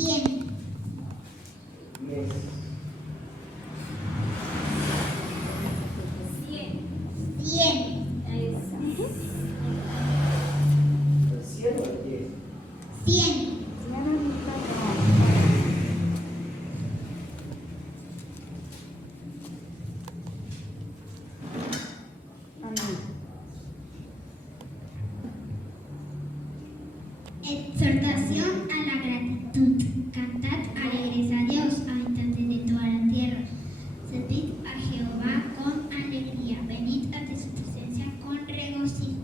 100. 10. 100. ¿El 100 o el 10? 100. Exhortación a la gratitud. Cantad alegres a Dios, habitantes de toda la tierra. Servid a Jehová con alegría. Venid ante su presencia con regocijo.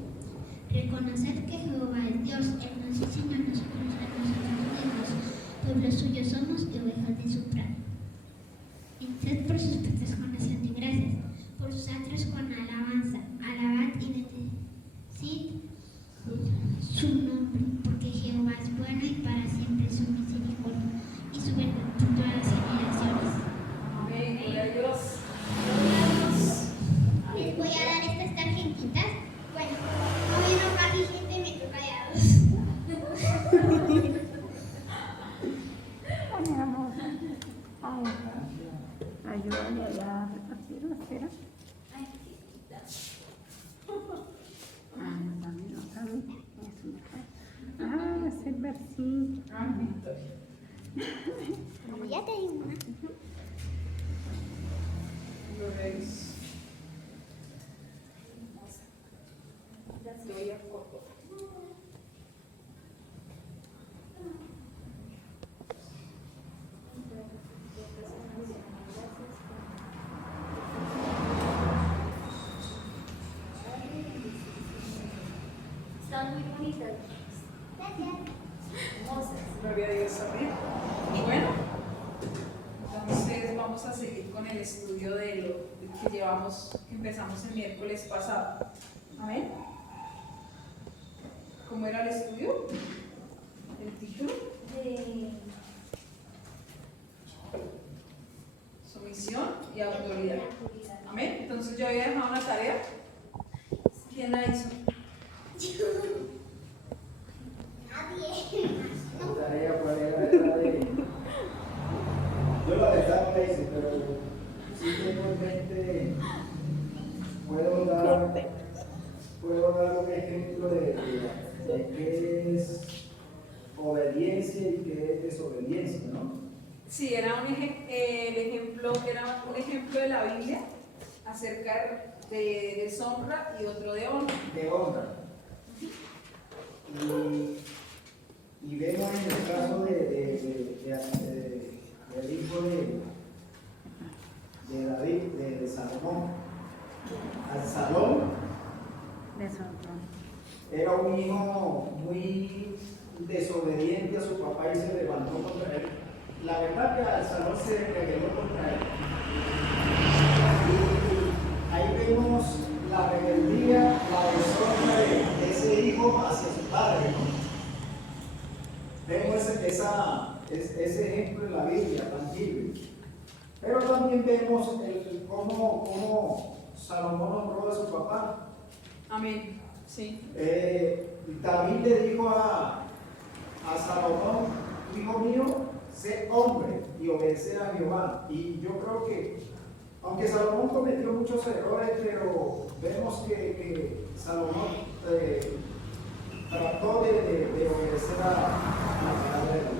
Reconoced que Jehová es Dios, Él nos hizo Señor, nosotros somos de Dios. Pueblo suyo somos y ovejas de su prado. Entrad por sus puertas con acción de gracias, por sus atrios con alabanza. Alabad y bendecid su nombre, porque Jehová es bueno y para siempre su misericordia y su verdad por todas las generaciones. Amén. Gloria a Dios. Les voy a dar estas tarjetitas. Bueno, hoy no casi gente me toca callados. Ayúdale allá a repartir la esfera. No sabe. Eso me cae. Es el versito. Como ya te digo una. Gloria a Dios. Te voy a corto. Están muy bonitas. Hermosas. Gloria a Dios. Amén. Y bueno, entonces vamos a seguir con el estudio de lo que empezamos el miércoles pasado. Amén. ¿Cómo era el estudio? ¿El título? Sumisión y autoridad. Amén. Entonces yo había dejado una tarea. ¿Quién la hizo? Nadie. La tarea cuál era de... Yo la verdad no la hice, pero sí tengo en mente, puedo dar un ejemplo de qué es obediencia y qué es desobediencia, ¿no? Sí, era el ejemplo, era un ejemplo de la Biblia acerca de deshonra y otro de honra. De honra. Y vemos en el caso del hijo de David, de Salomón. Absalón era un hijo muy desobediente a su papá y se levantó contra él. La verdad que Absalón se rebeló contra él. Y ahí vemos la rebeldía, la deshonra de ese hijo hacia su padre, ¿no? Vemos ese ejemplo en la Biblia, tangible. Pero también vemos cómo Salomón honró a su papá. Amén. Sí. David le dijo a Salomón, hijo mío, sé hombre y obedecer a Jehová. Y yo creo que, aunque Salomón cometió muchos errores, pero vemos que Salomón trató de obedecer a la palabra de Dios.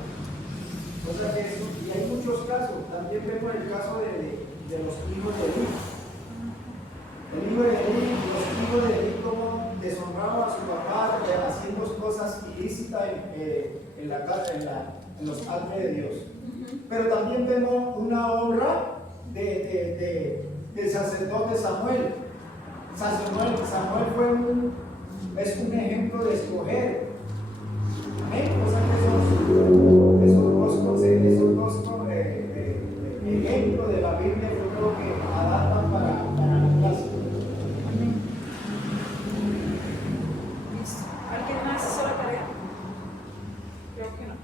O sea que eso, y hay muchos casos, también vemos el caso de los hijos de Eli. El hijo de Eli, los hijos de Eli, como deshonraban a su papá haciendo cosas ilícitas en los altares de Dios. Pero también vemos una honra del sacerdote Samuel. Samuel es un ejemplo de escoger. Amén. O sea que esos dos ejemplos de la Biblia yo creo que adaptan para la clase. Listo. ¿Alguien más hizo la tarea? Creo que no.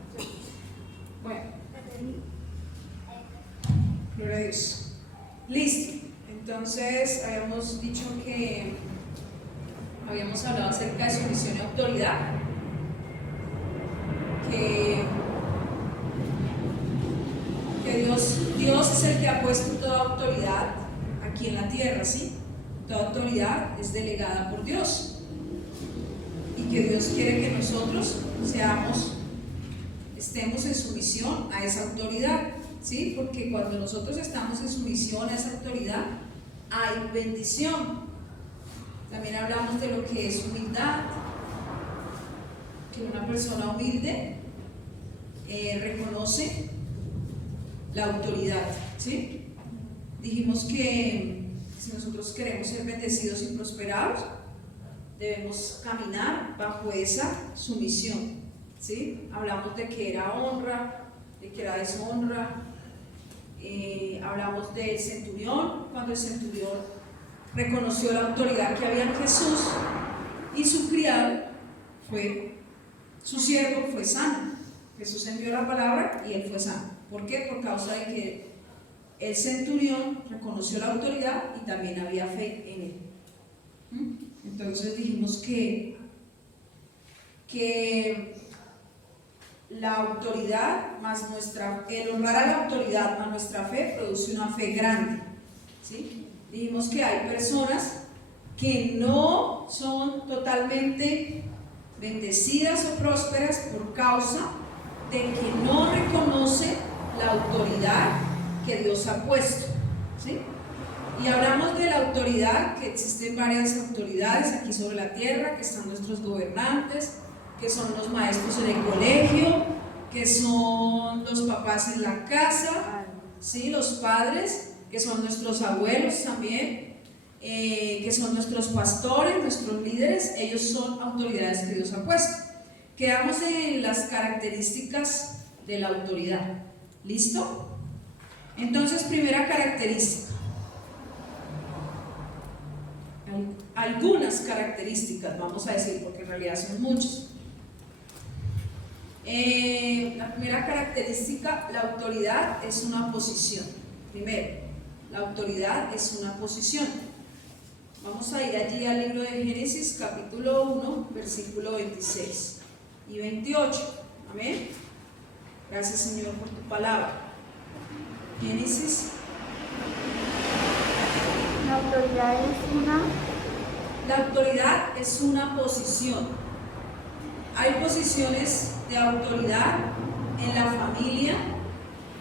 Bueno. Gloria a Dios. Listo. Entonces, habíamos dicho que habíamos hablado acerca de sumisión y autoridad, que es el que ha puesto toda autoridad aquí en la tierra, ¿sí? Toda autoridad es delegada por Dios. Y que Dios quiere que nosotros estemos en sumisión a esa autoridad, ¿sí? Porque cuando nosotros estamos en sumisión a esa autoridad, hay bendición. También hablamos de lo que es humildad, que una persona humilde reconoce la autoridad, ¿sí? Dijimos que si nosotros queremos ser bendecidos y prosperados, debemos caminar bajo esa sumisión, ¿sí? Hablamos de que era honra, de que era deshonra, hablamos del centurión, cuando el centurión reconoció la autoridad que había en Jesús y su criado su siervo fue sano. Jesús envió la palabra y él fue sano. ¿Por qué? Por causa de que el centurión reconoció la autoridad y también había fe en él. Entonces dijimos que la autoridad más el honrar a la autoridad más nuestra fe produce una fe grande, ¿sí? Dijimos que hay personas que no son totalmente bendecidas o prósperas por causa de que no reconocen la autoridad que Dios ha puesto, ¿sí? Y hablamos de la autoridad, que existen varias autoridades aquí sobre la tierra, que están nuestros gobernantes, que son los maestros en el colegio, que son los papás en la casa, ¿sí? Los padres, que son nuestros abuelos también, que son nuestros pastores, nuestros líderes. Ellos son autoridades que Dios ha puesto. Quedamos en las características de la autoridad. ¿Listo? Entonces, primera característica. Algunas características, vamos a decir, porque en realidad son muchas. La primera característica, la autoridad es una posición. Primero, la autoridad es una posición. Vamos a ir allí al libro de Génesis, capítulo 1, versículo 26 y 28. Amén. Gracias, Señor, por tu palabra. Génesis. La autoridad es una posición. Hay posiciones de autoridad en la familia,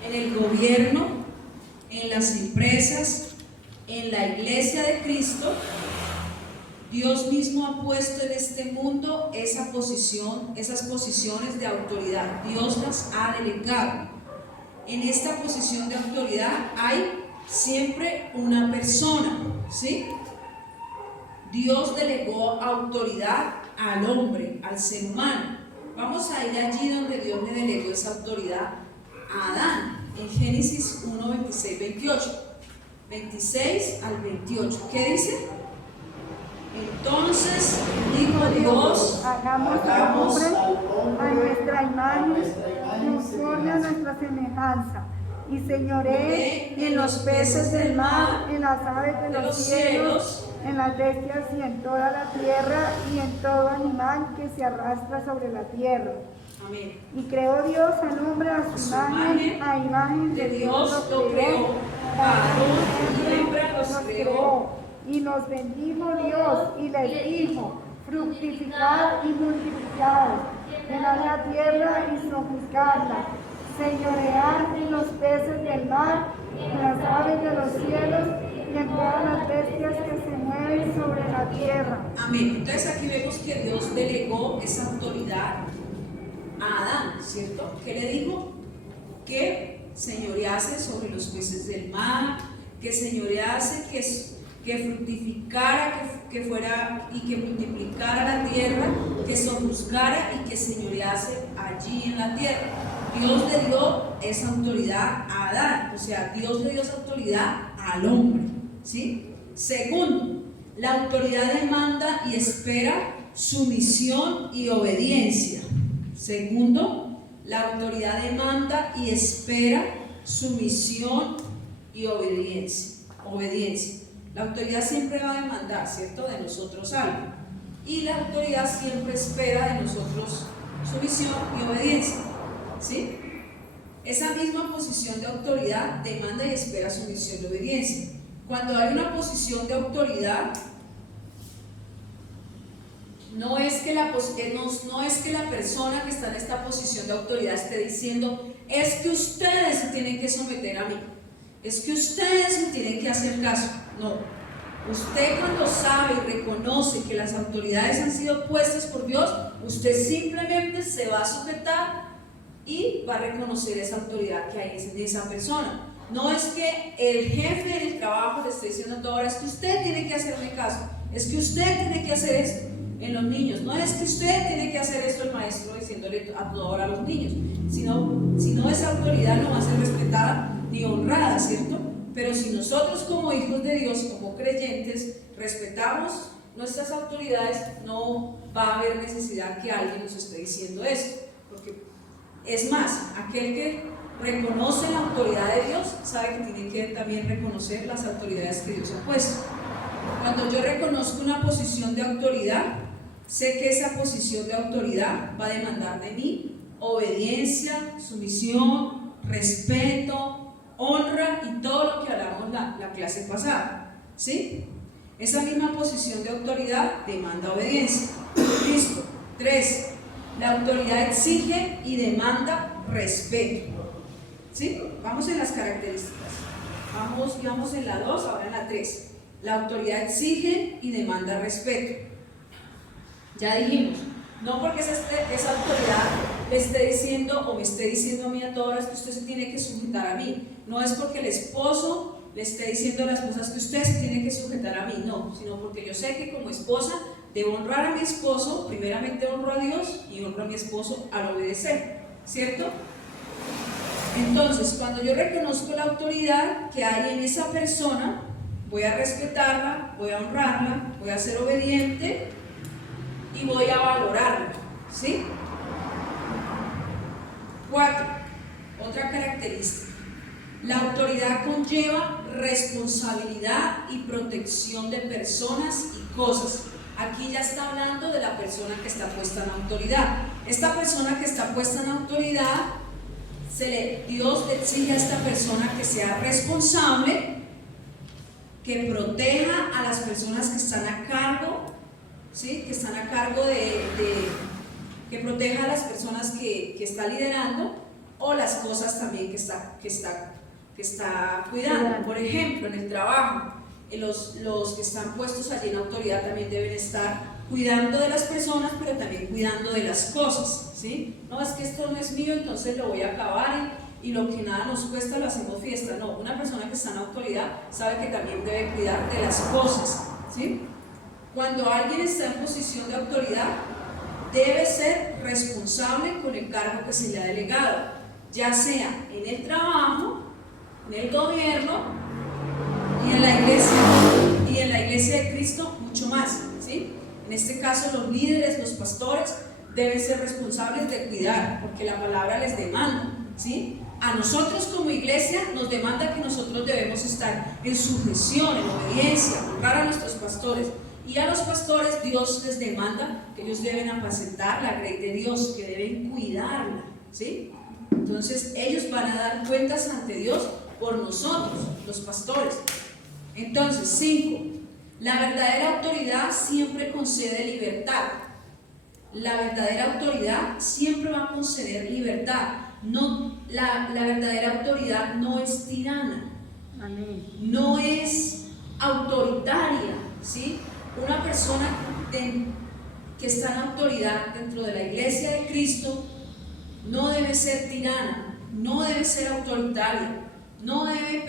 en el gobierno, en las empresas, en la iglesia de Cristo. Dios mismo ha puesto en este mundo esas posiciones de autoridad. Dios las ha delegado. En esta posición de autoridad hay siempre una persona, ¿sí? Dios delegó autoridad al hombre, al ser humano. Vamos a ir allí donde Dios le delegó esa autoridad a Adán, en Génesis 1, 26, 28. 26 al 28. ¿Qué dice? Entonces dijo Dios: hagamos al hombre a nuestra imagen, conforme a nuestra semejanza, y señoree en los peces del mar, en las aves de los cielos, en las bestias y en toda la tierra, y en todo animal que se arrastra sobre la tierra. Amén. Y creó Dios al hombre a su imagen, a imagen de Dios lo creó, varón y hembra los creó. Y nos bendijo Dios y les dijo: fructificad y multiplicad, llenad la tierra y sojuzgadla, señoread en los peces del mar, en las aves de los cielos y en todas las bestias que se mueven sobre la tierra. Amén. Entonces aquí vemos que Dios delegó esa autoridad a Adán, ¿cierto? ¿Qué le dijo? Que señorease sobre los peces del mar, que señorease, que fructificara, que fuera y que multiplicara la tierra, que sojuzgara y que señorease allí en la tierra. Dios le dio esa autoridad a Adán, o sea, Dios le dio esa autoridad al hombre, ¿sí? Segundo, la autoridad demanda y espera sumisión y obediencia. Segundo, la autoridad demanda y espera sumisión y obediencia. La autoridad siempre va a demandar, ¿cierto?, de nosotros algo. Y la autoridad siempre espera de nosotros sumisión y obediencia, ¿sí? esa misma posición de autoridad demanda y espera sumisión y obediencia. Cuando hay una posición de autoridad, no es que la persona que está en esta posición de autoridad esté diciendo: es que ustedes se tienen que someter a mí, es que ustedes me tienen que hacer caso. No, usted cuando sabe y reconoce que las autoridades han sido puestas por Dios, usted simplemente se va a sujetar y va a reconocer esa autoridad que hay en esa persona. No es que el jefe del trabajo le esté diciendo a toda hora: es que usted tiene que hacerme caso, es que usted tiene que hacer esto. En los niños, no es que usted tiene que hacer esto, el maestro diciéndole a toda hora a los niños, sino esa autoridad no va a ser respetada ni honrada, ¿cierto? Pero si nosotros como hijos de Dios, como creyentes, respetamos nuestras autoridades, no va a haber necesidad que alguien nos esté diciendo esto, porque es más, aquel que reconoce la autoridad de Dios sabe que tiene que también reconocer las autoridades que Dios ha puesto. Cuando yo reconozco una posición de autoridad, sé que esa posición de autoridad va a demandar de mí obediencia, sumisión, respeto, honra y todo lo que hablamos la clase pasada, ¿sí? Esa misma posición de autoridad demanda obediencia. Listo. 3. La autoridad exige y demanda respeto, ¿sí? Vamos en las características. Vamos en la 2, ahora en la 3. La autoridad exige y demanda respeto. Ya dijimos, no porque esa autoridad le esté diciendo o me esté diciendo a mí a todas horas que usted se tiene que sujetar a mí. No es porque el esposo le esté diciendo a las cosas que usted se tiene que sujetar a mí, no, sino porque yo sé que como esposa debo honrar a mi esposo, primeramente honro a Dios y honro a mi esposo al obedecer, ¿cierto? Entonces, cuando yo reconozco la autoridad que hay en esa persona, voy a respetarla, voy a honrarla, voy a ser obediente y voy a valorarla, ¿sí? 4. Otra característica. La autoridad conlleva responsabilidad y protección de personas y cosas. Aquí ya está hablando de la persona que está puesta en autoridad. Esta persona que está puesta en autoridad, Dios le exige a esta persona que sea responsable, que proteja a las personas que están a cargo, ¿sí? Que están a cargo que proteja a las personas que está liderando, o las cosas también que está cuidando. Por ejemplo, en el trabajo, los que están puestos allí en autoridad también deben estar cuidando de las personas, pero también cuidando de las cosas, ¿sí? No es que esto no es mío, entonces lo voy a acabar y lo que nada nos cuesta lo hacemos fiesta. No, una persona que está en autoridad sabe que también debe cuidar de las cosas, ¿sí? Cuando alguien está en posición de autoridad, debe ser responsable con el cargo que se le ha delegado, ya sea en el trabajo, en el gobierno y en la iglesia de Cristo mucho más, ¿sí? En este caso los líderes, los pastores deben ser responsables de cuidar, porque la palabra les demanda, ¿sí? A nosotros como iglesia nos demanda que nosotros debemos estar en sujeción, en obediencia, honrar a nuestros pastores. Y a los pastores Dios les demanda que ellos deben apacentar la grey de Dios, que deben cuidarla, ¿sí? Entonces ellos van a dar cuentas ante Dios por nosotros, los pastores. Entonces, 5. La verdadera autoridad siempre concede libertad. La verdadera autoridad siempre va a conceder libertad. No, la verdadera autoridad no es tirana. Amén. No es autoritaria, ¿sí? Una persona que está en autoridad dentro de la iglesia de Cristo no debe ser tirana, no debe ser autoritaria, no debe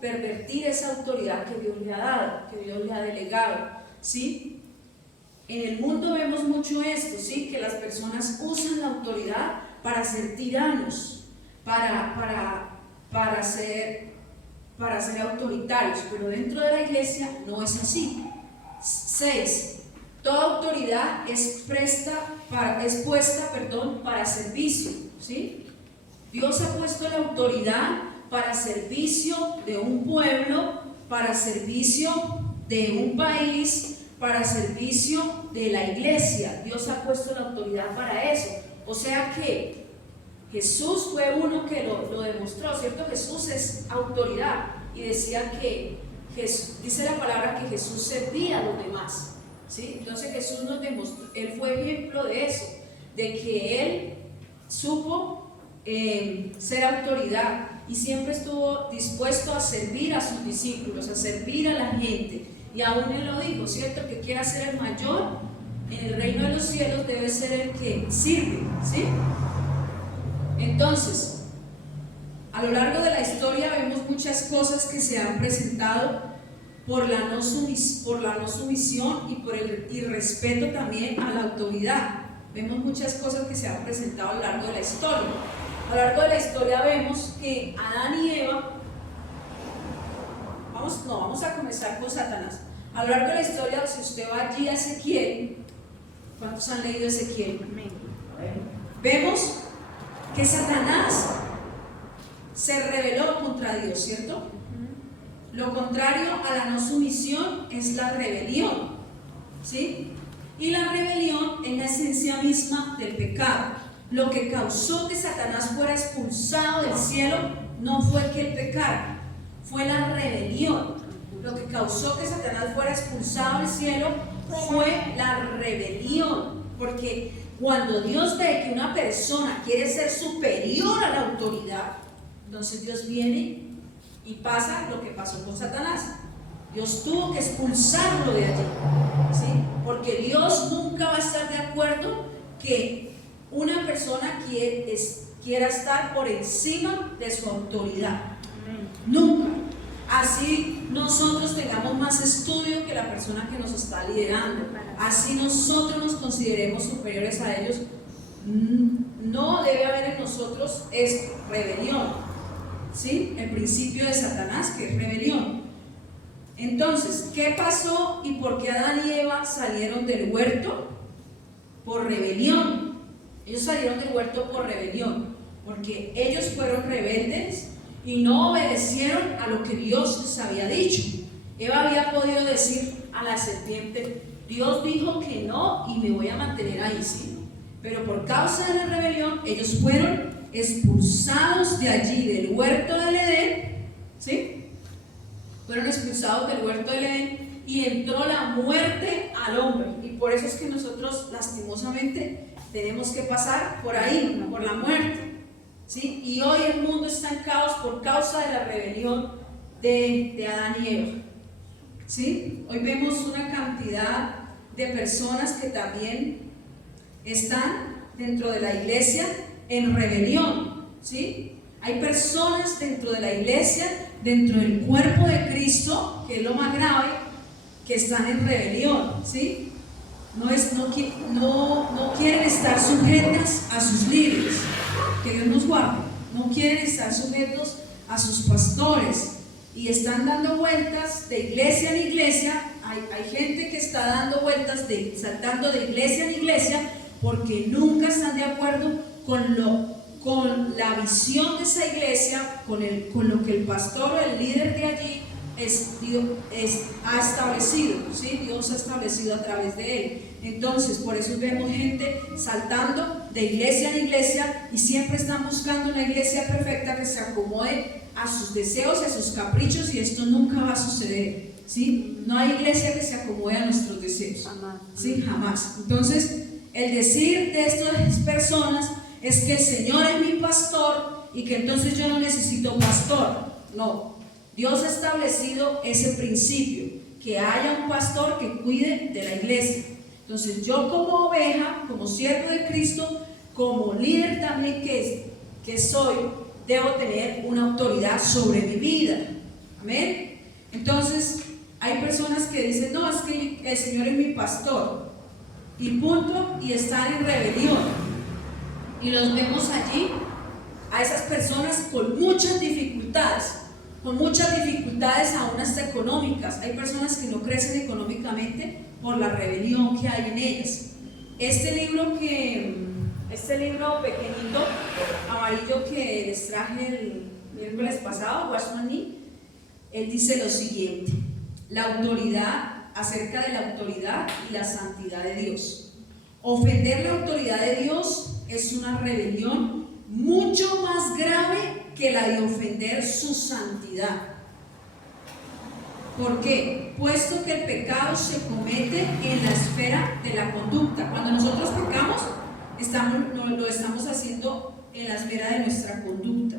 pervertir esa autoridad que Dios le ha dado, que Dios le ha delegado, ¿sí? En el mundo vemos mucho esto, ¿sí? Que las personas usan la autoridad para ser tiranos, para ser autoritarios, pero dentro de la iglesia no es así. 6. Toda autoridad es puesta para servicio, ¿sí? Dios ha puesto la autoridad para servicio de un pueblo, para servicio de un país, para servicio de la iglesia. Dios ha puesto la autoridad para eso. O sea que Jesús fue uno que lo demostró, ¿cierto? Jesús es autoridad y decía que dice la palabra que Jesús servía a los demás, ¿sí? Entonces Jesús nos demostró, Él fue ejemplo de eso, de que Él supo ser autoridad y siempre estuvo dispuesto a servir a sus discípulos, a servir a la gente. Y aún Él lo dijo, ¿cierto? Que quiera ser el mayor en el reino de los cielos debe ser el que sirve, ¿sí? Entonces, a lo largo de la historia vemos muchas cosas que se han presentado por la no sumisión y por el irrespeto también a la autoridad. Vemos muchas cosas que se han presentado a lo largo de la historia. A lo largo de la historia vemos que Adán y Eva, vamos a comenzar con Satanás. A lo largo de la historia, si usted va allí a Ezequiel, ¿cuántos han leído Ezequiel? Vemos que Satanás se rebeló contra Dios, ¿cierto? Lo contrario a la no sumisión es la rebelión, ¿sí? Y la rebelión es la esencia misma del pecado. Lo que causó que Satanás fuera expulsado del cielo no fue que él pecara, fue la rebelión. Lo que causó que Satanás fuera expulsado del cielo fue la rebelión. Porque cuando Dios ve que una persona quiere ser superior a la autoridad, entonces Dios viene y pasa lo que pasó con Satanás. Dios tuvo que expulsarlo de allí, ¿sí? Porque Dios nunca va a estar de acuerdo que una persona quiera estar por encima de su autoridad. Nunca. Así nosotros tengamos más estudio que la persona que nos está liderando, así nosotros nos consideremos superiores a ellos, no debe haber en nosotros es rebelión, ¿sí? El principio de Satanás, que es rebelión. Entonces, ¿qué pasó y por qué Adán y Eva salieron del huerto? Por rebelión. Ellos salieron del huerto por rebelión, porque ellos fueron rebeldes y no obedecieron a lo que Dios les había dicho. Eva había podido decir a la serpiente, Dios dijo que no y me voy a mantener ahí, ¿sí? Pero por causa de la rebelión, ellos fueron expulsados de allí, del huerto del Edén, ¿sí? Fueron expulsados del huerto del Edén y entró la muerte al hombre. Y por eso es que nosotros, lastimosamente, tenemos que pasar por ahí, por la muerte, ¿sí? Y hoy el mundo está en caos por causa de la rebelión de Adán y Eva, ¿sí? Hoy vemos una cantidad de personas que también están dentro de la iglesia en rebelión, ¿sí? Hay personas dentro de la iglesia, dentro del cuerpo de Cristo, que es lo más grave, que están en rebelión, ¿sí? No quieren estar sujetas a sus líderes, que Dios nos guarde, no quieren estar sujetos a sus pastores y están dando vueltas de iglesia en iglesia. Hay gente que está dando vueltas, saltando de iglesia en iglesia, porque nunca están de acuerdo con la visión de esa iglesia, con lo que el pastor o el líder de allí ha establecido, ¿sí? Dios ha establecido a través de él. Entonces, por eso vemos gente saltando de iglesia en iglesia y siempre están buscando una iglesia perfecta que se acomode a sus deseos y a sus caprichos, y esto nunca va a suceder, ¿sí? No hay iglesia que se acomode a nuestros deseos, ¿sí? Jamás. Entonces, el decir de estas personas es que el Señor es mi pastor y que entonces yo no necesito pastor. No, Dios ha establecido ese principio, que haya un pastor que cuide de la iglesia. Entonces yo como oveja, como siervo de Cristo, como líder también que soy, debo tener una autoridad sobre mi vida. Amén. Entonces hay personas que dicen, no, es que el Señor es mi pastor, y punto, y están en rebelión. Y los vemos allí, a esas personas con muchas dificultades aún hasta económicas. Hay personas que no crecen económicamente por la rebelión que hay en ellas. Este libro pequeñito, amarillo, que les traje el miércoles pasado, Watchman Nee, él dice lo siguiente: la autoridad, acerca de la autoridad y la santidad de Dios. Ofender la autoridad de Dios es una rebelión mucho más grave que la de ofender su santidad. ¿Por qué? Puesto que el pecado se comete en la esfera de la conducta. Cuando nosotros pecamos, lo estamos haciendo en la esfera de nuestra conducta.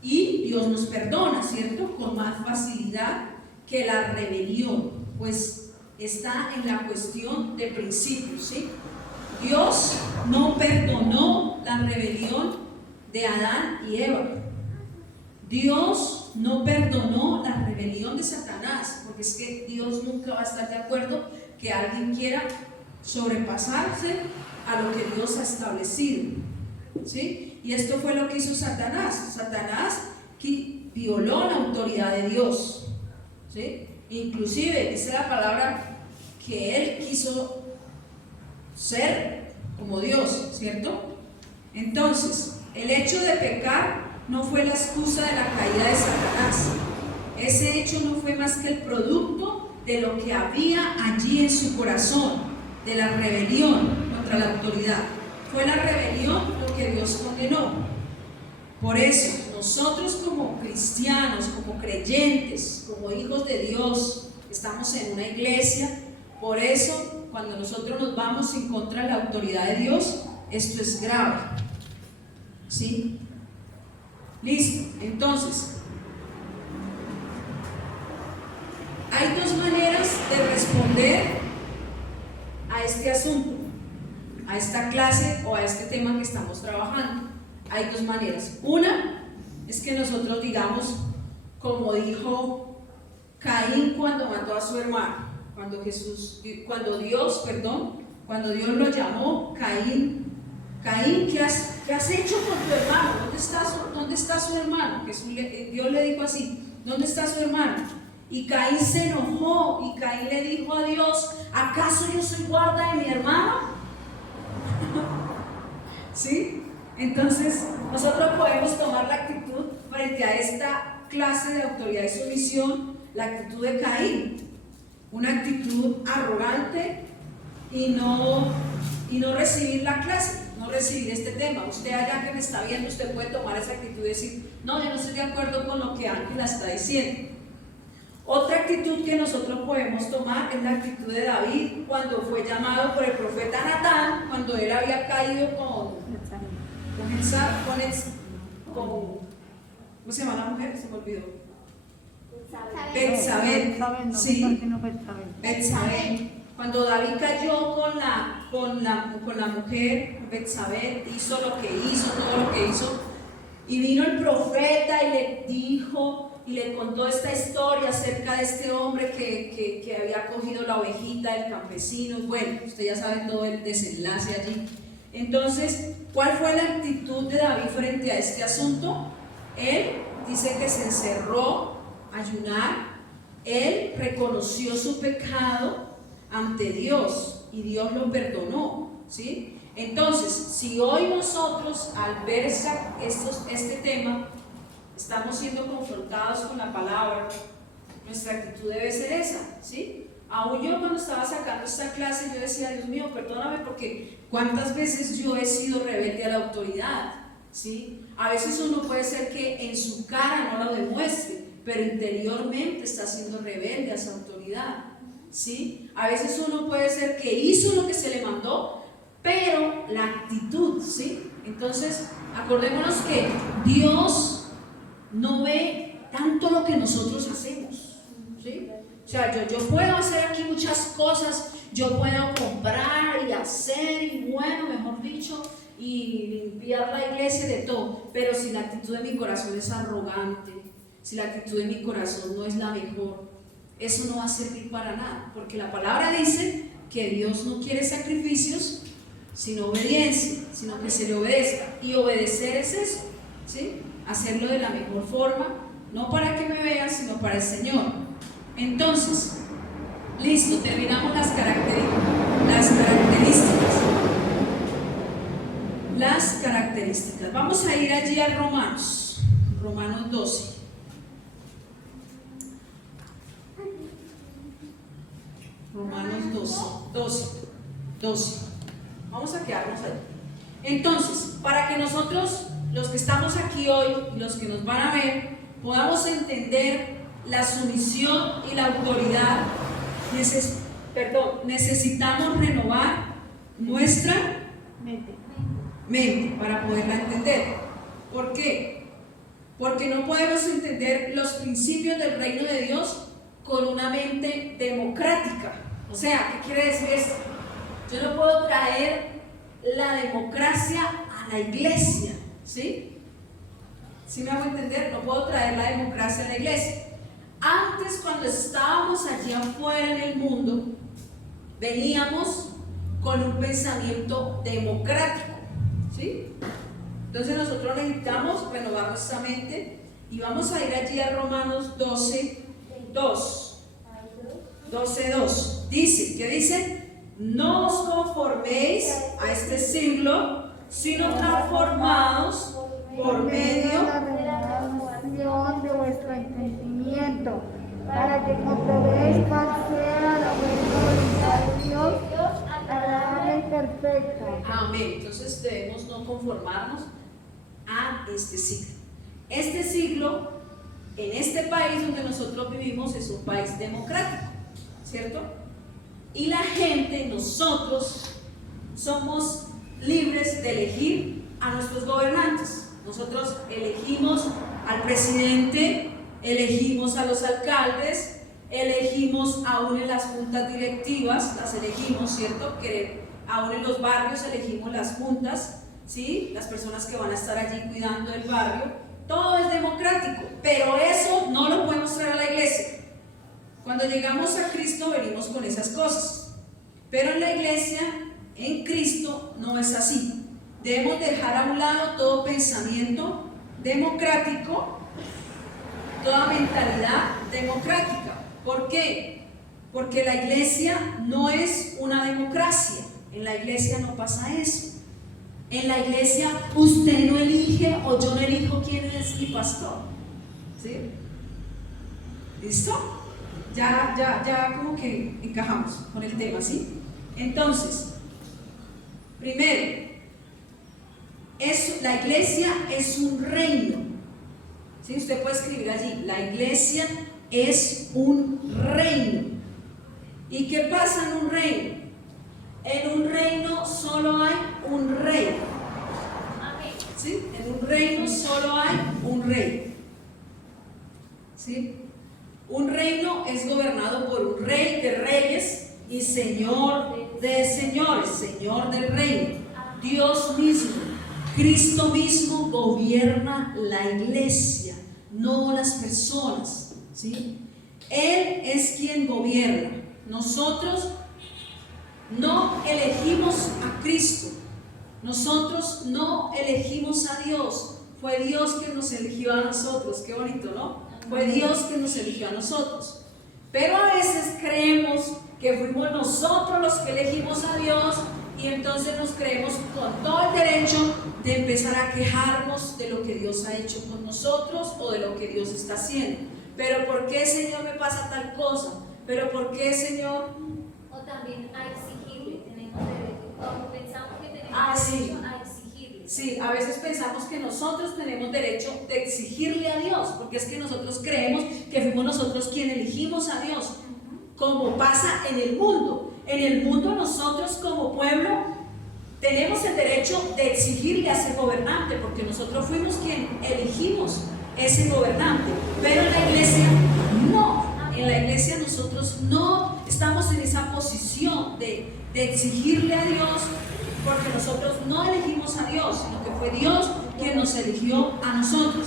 Y Dios nos perdona, ¿cierto? Con más facilidad que la rebelión, pues está en la cuestión de principios, ¿sí? Dios no perdonó la rebelión de Adán y Eva. Dios no perdonó la rebelión de Satanás, porque es que Dios nunca va a estar de acuerdo que alguien quiera sobrepasarse a lo que Dios ha establecido, ¿sí? Y esto fue lo que hizo Satanás. Satanás violó la autoridad de Dios, ¿sí? Inclusive dice la palabra que él quiso ser como Dios, ¿cierto? Entonces, el hecho de pecar no fue la excusa de la caída de Satanás. Ese hecho no fue más que el producto de lo que había allí en su corazón, de la rebelión contra la autoridad. Fue la rebelión lo que Dios condenó. Por eso, nosotros como cristianos, como creyentes, como hijos de Dios, estamos en una iglesia. Por eso, cuando nosotros nos vamos en contra de la autoridad de Dios, esto es grave, ¿sí? Listo. Entonces, hay dos maneras de responder a este asunto, a esta clase o a este tema que estamos trabajando. Hay dos maneras. Una es que nosotros digamos, como dijo Caín cuando mató a su hermano, cuando Dios lo llamó, Caín, ¿qué has hecho con tu hermano? ¿Dónde está su hermano? Dios le dijo así, ¿dónde está su hermano? Y Caín se enojó y Caín le dijo a Dios, ¿acaso yo soy guarda de mi hermano? ¿Sí? Entonces, nosotros podemos tomar la actitud frente a esta clase de autoridad y sumisión, la actitud de Caín, una actitud arrogante y no recibir la clase, no recibir este tema. Usted allá que me está viendo, usted puede tomar esa actitud y decir, no, yo no estoy de acuerdo con lo que Ángela está diciendo. Otra actitud que nosotros podemos tomar es la actitud de David cuando fue llamado por el profeta Natán, cuando él había caído ¿cómo se llama la mujer? Se me olvidó. Betsabé. Sí, Betsabé. Cuando David cayó con la mujer, Betsabé hizo lo que hizo, todo lo que hizo, y vino el profeta y le dijo y le contó esta historia acerca de este hombre que había cogido la ovejita del campesino. Bueno, usted ya sabe todo el desenlace allí. Entonces, ¿cuál fue la actitud de David frente a este asunto? Él dice que se encerró a ayunar, él reconoció su pecado ante Dios y Dios lo perdonó, ¿sí? Entonces, si hoy nosotros al ver este tema estamos siendo confrontados con la palabra, nuestra actitud debe ser esa, ¿sí? Aún yo cuando estaba sacando esta clase yo decía, Dios mío, perdóname, porque cuántas veces yo he sido rebelde a la autoridad, ¿sí? A veces uno puede ser que en su cara no lo demuestre, pero interiormente está siendo rebelde a esa autoridad, ¿sí? A veces uno puede ser que hizo lo que se le mandó, pero la actitud, ¿sí? Entonces, acordémonos que Dios no ve tanto lo que nosotros hacemos, ¿sí? O sea, yo puedo hacer aquí muchas cosas, yo puedo comprar y hacer, y bueno, mejor dicho, y limpiar la iglesia de todo, pero si la actitud de mi corazón es arrogante, si la actitud de mi corazón no es la mejor, eso no va a servir para nada, porque la palabra dice que Dios no quiere sacrificios, sino obediencia, sino que se le obedezca, y obedecer es eso, ¿sí? Hacerlo de la mejor forma, no para que me vean, sino para el Señor. Entonces, listo, terminamos las características. Vamos a ir allí a Romanos 12. Romanos 12. Vamos a quedarnos ahí. Entonces, para que nosotros, los que estamos aquí hoy y los que nos van a ver, podamos entender la sumisión y la autoridad, necesitamos renovar nuestra mente para poderla entender. ¿Por qué? Porque no podemos entender los principios del reino de Dios con una mente democrática. O sea, ¿qué quiere decir esto? Yo no puedo traer la democracia a la iglesia, ¿sí? ¿Sí me hago entender? No puedo traer la democracia a la iglesia. Antes, cuando estábamos allí afuera en el mundo, veníamos con un pensamiento democrático, ¿sí? Entonces nosotros necesitamos renovar nuestra mente y vamos a ir allí a Romanos 12:2. Dice, ¿qué dice? No os conforméis a este siglo, sino transformados por medio de la renovación de vuestro entendimiento, para que comprobéis cuál sea la buena voluntad de Dios, agradable y perfecta. Amén. Entonces debemos no conformarnos a este siglo. Este siglo, en este país donde nosotros vivimos, es un país democrático, ¿cierto? Y la gente, nosotros, somos libres de elegir a nuestros gobernantes. Nosotros elegimos al presidente, elegimos a los alcaldes, elegimos aún en las juntas directivas, las elegimos, ¿cierto? Que aún en los barrios elegimos las juntas, ¿sí? Las personas que van a estar allí cuidando el barrio. Todo es democrático, pero eso no lo podemos traer a la iglesia. Cuando llegamos a Cristo venimos con esas cosas, pero en la iglesia, en Cristo, no es así. Debemos dejar a un lado todo pensamiento democrático, toda mentalidad democrática. ¿Por qué? Porque la iglesia no es una democracia. En la iglesia no pasa eso. En la iglesia usted no elige o yo no elijo quién es mi pastor. ¿Sí? ¿Listo? Ya como que encajamos con el tema, ¿sí? Entonces, primero, la iglesia es un reino. ¿Sí? Usted puede escribir allí, la iglesia es un reino. ¿Y qué pasa en un reino? En un reino solo hay un rey. ¿Sí? En un reino solo hay un rey. ¿Sí? Un reino es gobernado por un rey de reyes y señor de señores, señor del reino. Dios mismo, Cristo mismo gobierna la iglesia, no las personas, ¿sí? Él es quien gobierna. Nosotros no elegimos a Cristo, nosotros no elegimos a Dios, fue Dios quien nos eligió a nosotros. Qué bonito, ¿no? Fue Dios quien nos eligió a nosotros. Pero a veces creemos que fuimos nosotros los que elegimos a Dios y entonces nos creemos con todo el derecho de empezar a quejarnos de lo que Dios ha hecho con nosotros o de lo que Dios está haciendo. Pero ¿por qué, Señor, me pasa tal cosa? Pero ¿por qué, Señor? O también a exigirle, tenemos derecho, como pensamos que tenemos Sí. derecho a exigirle. Sí, a veces pensamos que nosotros tenemos derecho de exigirle a Dios, porque es que nosotros creemos que fuimos nosotros quienes elegimos a Dios, como pasa en el mundo. En el mundo nosotros como pueblo tenemos el derecho de exigirle a ese gobernante, porque nosotros fuimos quienes elegimos ese gobernante, pero en la iglesia no. En la iglesia nosotros no estamos en esa posición de exigirle a Dios, porque nosotros no elegimos a Dios, sino que fue Dios quien nos eligió a nosotros.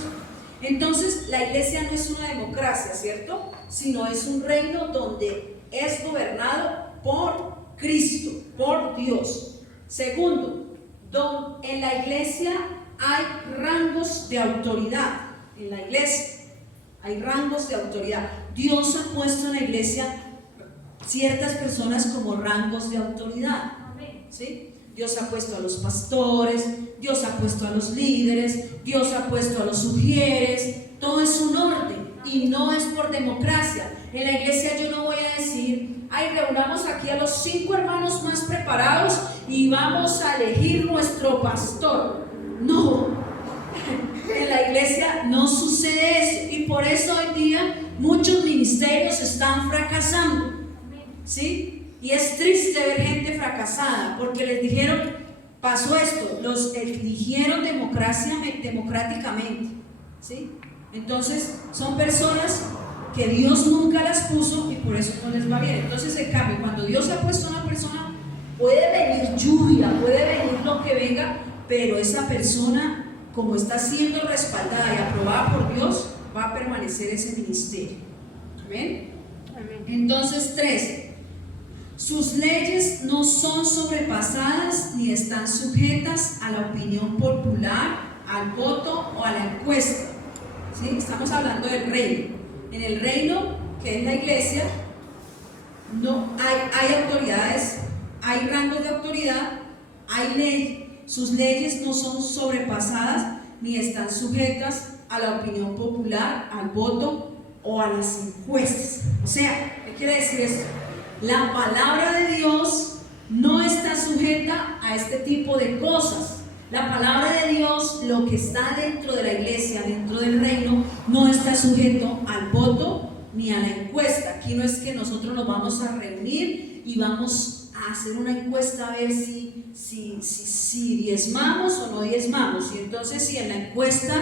Entonces la iglesia no es una democracia, ¿cierto? Sino es un reino donde es gobernado por Cristo, por Dios. Segundo, en la iglesia hay rangos de autoridad. En la iglesia hay rangos de autoridad. Dios ha puesto en la iglesia ciertas personas como rangos de autoridad, ¿sí? Dios ha puesto a los pastores, Dios ha puesto a los líderes, Dios ha puesto a los sugieres. Todo es un orden y no es por democracia. En la iglesia yo no voy a decir, ay, reunamos aquí a los 5 hermanos más preparados y vamos a elegir nuestro pastor. No, en la iglesia no sucede eso, y por eso hoy día muchos ministerios están fracasando, ¿sí? Y es triste ver gente fracasada porque les dijeron, pasó esto, los eligieron democráticamente, ¿sí? Entonces son personas que Dios nunca las puso y por eso no les va bien. Entonces, en cambio, cuando Dios ha puesto a una persona, puede venir lluvia, puede venir lo que venga, pero esa persona, como está siendo respaldada y aprobada por Dios, va a permanecer ese ministerio. ¿Amén? Entonces, 3. Sus leyes no son sobrepasadas ni están sujetas a la opinión popular, al voto o a la encuesta. ¿Sí? Estamos hablando del reino. En el reino, que es la iglesia, no hay autoridades, hay rangos de autoridad, hay ley. Sus leyes no son sobrepasadas ni están sujetas a la opinión popular, al voto o a las encuestas. O sea, ¿qué quiere decir esto? La palabra de Dios no está sujeta a este tipo de cosas. La palabra de Dios, lo que está dentro de la iglesia, dentro del reino, no está sujeto al voto ni a la encuesta. Aquí no es que nosotros nos vamos a reunir y vamos a hacer una encuesta a ver si diezmamos o no diezmamos. Y entonces, si en la encuesta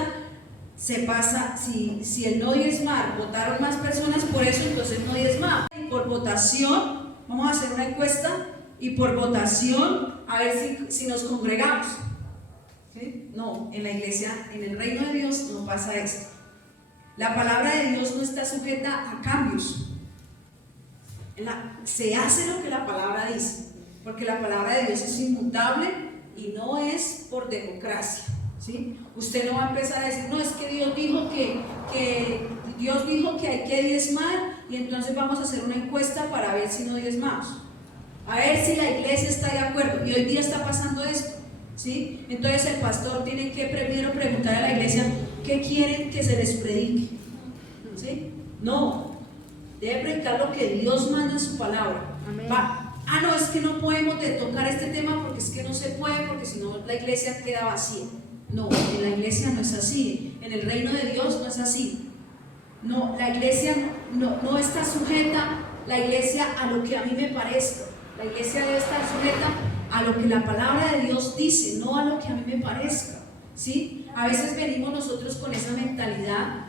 se pasa, si el no diezmar votaron más personas por eso, entonces no diezmamos. Por votación, vamos a hacer una encuesta y por votación a ver si nos congregamos. ¿Sí? No, en la iglesia, en el reino de Dios no pasa esto. La palabra de Dios no está sujeta a cambios. Se hace lo que la palabra dice, porque la palabra de Dios es inmutable y no es por democracia. ¿Sí? Usted no va a empezar a decir, no, es que Dios dijo que Dios dijo que hay que diezmar y entonces vamos a hacer una encuesta para ver si no diezmamos, a ver si la iglesia está de acuerdo. Y hoy día está pasando esto, ¿sí? Entonces el pastor tiene que primero preguntar a la iglesia qué quieren que se les predique, ¿sí? No, debe predicar lo que Dios manda en su palabra. No, es que no podemos tocar este tema porque es que no se puede, porque si no la iglesia queda vacía. No, en la iglesia no es así, en el reino de Dios no es así. No, la iglesia no está sujeta, la iglesia, a lo que a mí me parezca. La iglesia debe estar sujeta a lo que la palabra de Dios dice, no a lo que a mí me parezca, ¿sí? A veces venimos nosotros con esa mentalidad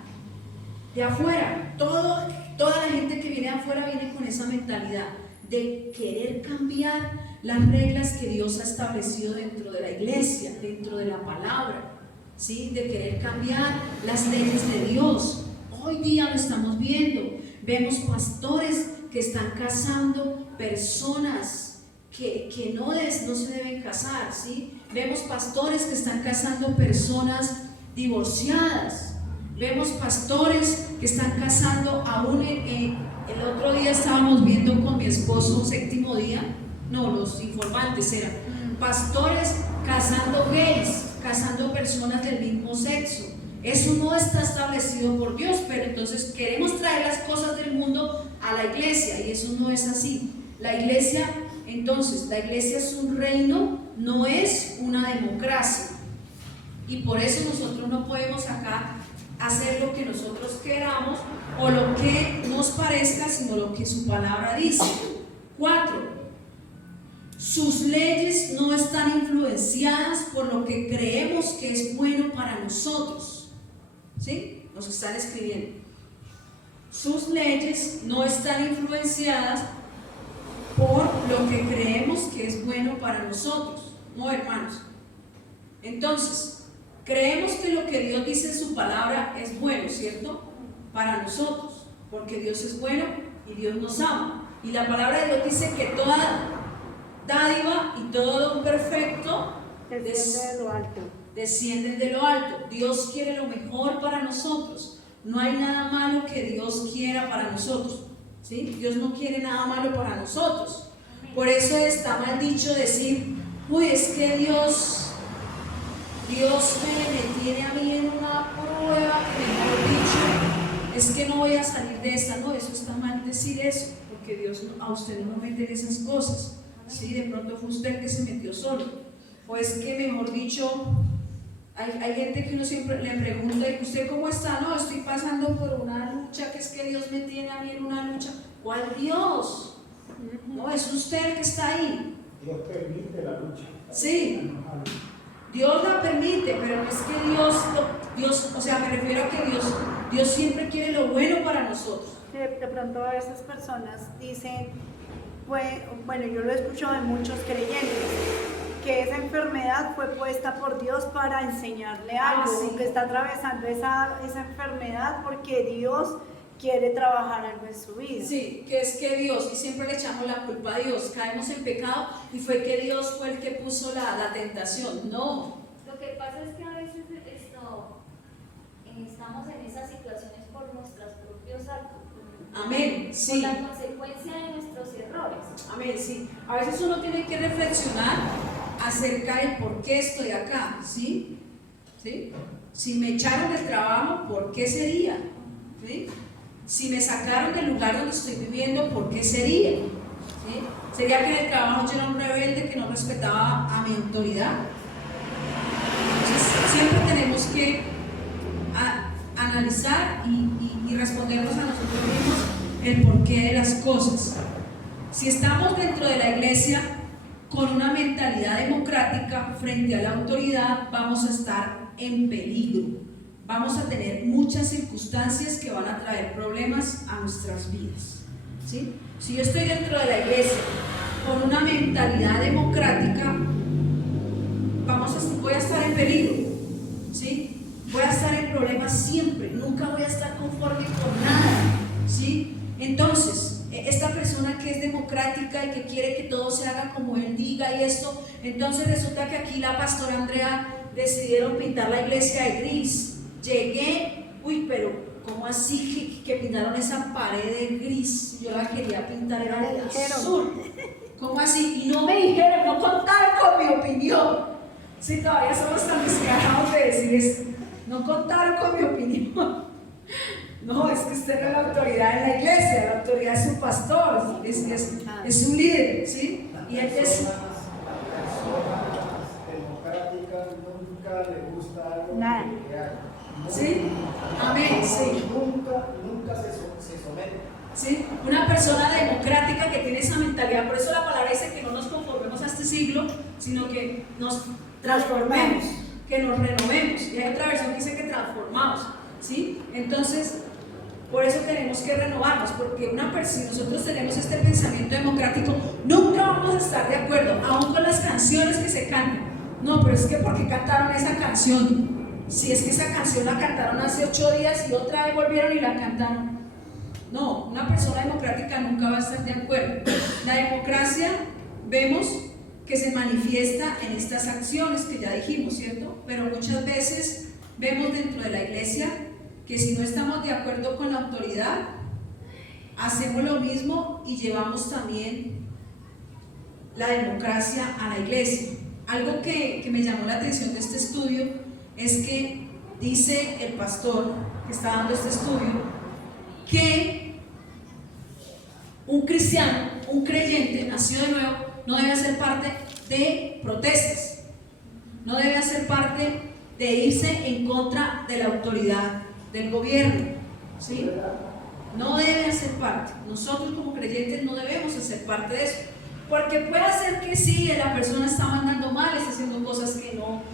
de afuera. Toda la gente que viene de afuera viene con esa mentalidad de querer cambiar las reglas que Dios ha establecido dentro de la iglesia, dentro de la palabra, ¿sí? De querer cambiar las leyes de Dios. Hoy día lo estamos viendo, vemos pastores que están casando personas que no se deben casar, ¿sí? Vemos pastores que están casando personas divorciadas, vemos pastores que están casando aún el otro día estábamos viendo con mi esposo, séptimo día, no, los informantes eran pastores casando gays, casando personas del mismo sexo. Eso no está establecido por Dios, pero entonces queremos traer las cosas del mundo a la iglesia y eso no es así. La iglesia es un reino, no es una democracia, y por eso nosotros no podemos acá hacer lo que nosotros queramos o lo que nos parezca, sino lo que su palabra dice. 4. Sus leyes no están influenciadas por lo que creemos que es bueno para nosotros. ¿Sí? Los que están escribiendo. Sus leyes no están influenciadas por lo que creemos que es bueno para nosotros. No, hermanos. Entonces, creemos que lo que Dios dice en su palabra es bueno, ¿cierto? Para nosotros, porque Dios es bueno y Dios nos ama. Y la palabra de Dios dice que toda dádiva y todo don perfecto descienden de lo alto. Dios quiere lo mejor para nosotros. No hay nada malo que Dios quiera para nosotros, ¿sí? Dios no quiere nada malo para nosotros. Por eso está mal dicho decir, uy, es que Dios me tiene a mí en una prueba, que mejor dicho, es que no voy a salir de esta, no, eso está mal decir eso, porque Dios a usted no mete en esas cosas, ¿sí? De pronto fue usted que se metió solo, o es que mejor dicho, hay gente que uno siempre le pregunta, ¿y usted cómo está? No, estoy pasando por una lucha, que es que Dios me tiene a mí en una lucha. ¿Cuál Dios? No, es usted el que está ahí. Dios permite la lucha. Sí, Dios la permite, pero no es que Dios, o sea, me refiero a que Dios siempre quiere lo bueno para nosotros. De pronto a veces personas dicen, pues, bueno, yo lo he escuchado de muchos creyentes, que esa enfermedad fue puesta por Dios para enseñarle algo, sí. que está atravesando esa enfermedad porque Dios quiere trabajar algo en su vida. Sí, que es que Dios, y siempre le echamos la culpa a Dios, caemos en pecado y fue que Dios fue el que puso la tentación. No. Lo que pasa es que a veces estamos en esas situaciones por nuestros propios actos. Amén, sí. Por la consecuencia de nuestros errores. Amén, sí. A veces uno tiene que reflexionar acerca del por qué estoy acá, ¿sí? ¿Sí? Si me echaron del trabajo, ¿por qué sería? ¿Sí? Si me sacaron del lugar donde estoy viviendo, ¿por qué sería? ¿Sí? ¿Sería que en el trabajo yo era un rebelde que no respetaba a mi autoridad? Entonces, siempre tenemos que analizar y respondernos a nosotros mismos el porqué de las cosas. Si estamos dentro de la iglesia con una mentalidad democrática frente a la autoridad, vamos a estar en peligro. Vamos a tener muchas circunstancias que van a traer problemas a nuestras vidas, ¿sí? Si yo estoy dentro de la iglesia con una mentalidad democrática, voy a estar en peligro, ¿sí? Voy a estar en problemas siempre, nunca voy a estar conforme con nada, ¿sí? Entonces, esta persona que es democrática y que quiere que todo se haga como él diga y esto, entonces resulta que aquí la pastora Andrea decidieron pintar la iglesia de gris. Llegué, pero ¿cómo así que pintaron esa pared de gris? Yo la quería pintar, era de azul. ¿Cómo así? Y no me dijeron, no contaron con mi opinión. Sí, todavía somos tan descarados de decir eso. No contaron con mi opinión. No, es que usted no es la autoridad en la iglesia, la autoridad es su pastor, es su líder, ¿sí? Y él es... democráticas nunca le gusta algo Nada. que haga. ¿Sí? Amén, sí. Nunca se somete. ¿Sí? Una persona democrática que tiene esa mentalidad, por eso la palabra dice que no nos conformemos a este siglo, sino que nos transformemos, que nos renovemos. Y hay otra versión que dice que transformamos, ¿sí? Entonces, por eso tenemos que renovarnos, porque si nosotros tenemos este pensamiento democrático, nunca vamos a estar de acuerdo, aún con las canciones que se cantan. No, pero es que ¿por qué cantaron esa canción? Si es que esa canción la cantaron hace 8 días y otra vez volvieron y la cantaron. No, una persona democrática nunca va a estar de acuerdo. La democracia vemos que se manifiesta en estas acciones que ya dijimos, ¿cierto? Pero muchas veces vemos dentro de la iglesia que si no estamos de acuerdo con la autoridad, hacemos lo mismo y llevamos también la democracia a la iglesia. Algo que me llamó la atención de este estudio es que dice el pastor que está dando este estudio que un cristiano, un creyente nacido de nuevo, no debe hacer parte de protestas, no debe hacer parte de irse en contra de la autoridad del gobierno, ¿sí? No debe hacer parte. Nosotros como creyentes no debemos hacer parte de eso, porque puede ser que sí, la persona está mandando mal, está haciendo cosas que no